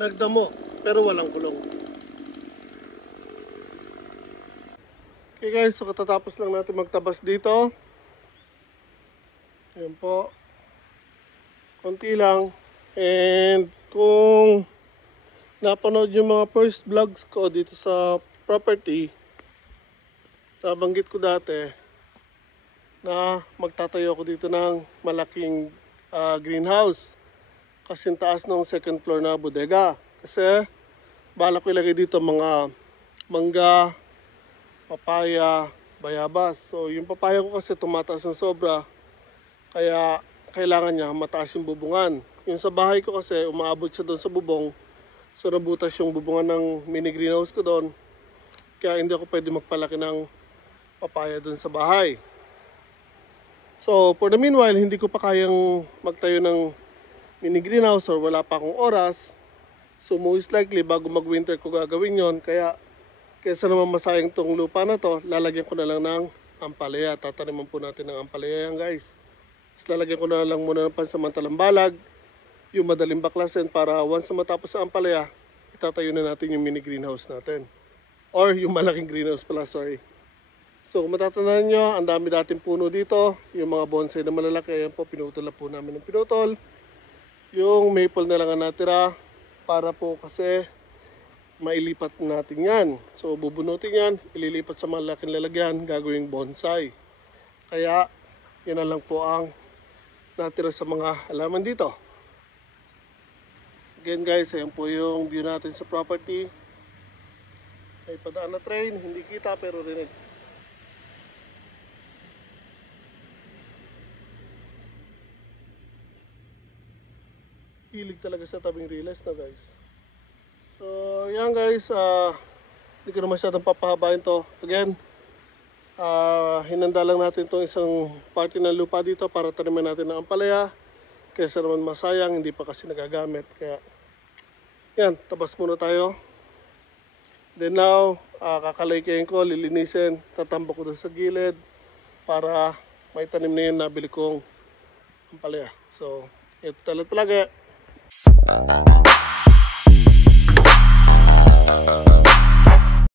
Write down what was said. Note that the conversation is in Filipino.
nagdamo pero walang kulong. Okay guys, so katatapos lang natin magtabas dito. Ayan po. Konti lang. And kung napanood yung mga first vlogs ko dito sa property, nabanggit ko dati na magtatayo ako dito ng malaking greenhouse. Kasing taas ng second floor na bodega. Kasi balak ko ilagay dito mga mangga, papaya, bayabas. So yung papaya ko kasi tumataas ng sobra, kaya kailangan niya mataas yung bubungan. Yung sa bahay ko kasi umaabot siya doon sa bubong, so nabutas yung bubungan ng mini greenhouse ko doon, kaya hindi ako pwede magpalaki ng papaya doon sa bahay. So for the meanwhile, hindi ko pa kayang magtayo ng mini greenhouse or wala pa akong oras. So most likely bago mag winter ko gagawin yon, kaya kaysa naman masayang tong lupa na to, lalagyan ko na lang ng ampalaya. Tataniman po natin ng ampalaya yan guys. Tapos lalagyan ko na lang muna ng pansamantalang balag, yung madaling baklasin, para once na matapos ang ampalaya, itatayo na natin yung mini greenhouse natin. Or yung malaking greenhouse pala, sorry. So kung matatandaan nyo, ang dami dating puno dito. Yung mga bonsai na malalaki, ayan po, pinutol na po namin ng pinutol. Yung maple na lang ang natira, para po kasi mailipat natin yan. So bubunutin yan, ililipat sa malaking lalagyan, gagawing bonsai. Kaya yan na lang po ang natira sa mga halaman dito. Again guys, ayan po yung view natin sa property. May padaan na train, hindi kita pero rinig. Hilig talaga sa tabing riles na guys. So yan guys, hindi ko na masyadong papahabain to. Again, hinanda lang natin itong isang party ng lupa dito para taniman natin ng ampalaya. Kaysa naman masayang, hindi pa kasi nagagamit. Kaya yan, tabas muna tayo. Then now, kakalaykayin ko, lilinisin, tatambak ko doon sa gilid para may tanim na yun nabili kong ampalaya. So ito talaga palagi.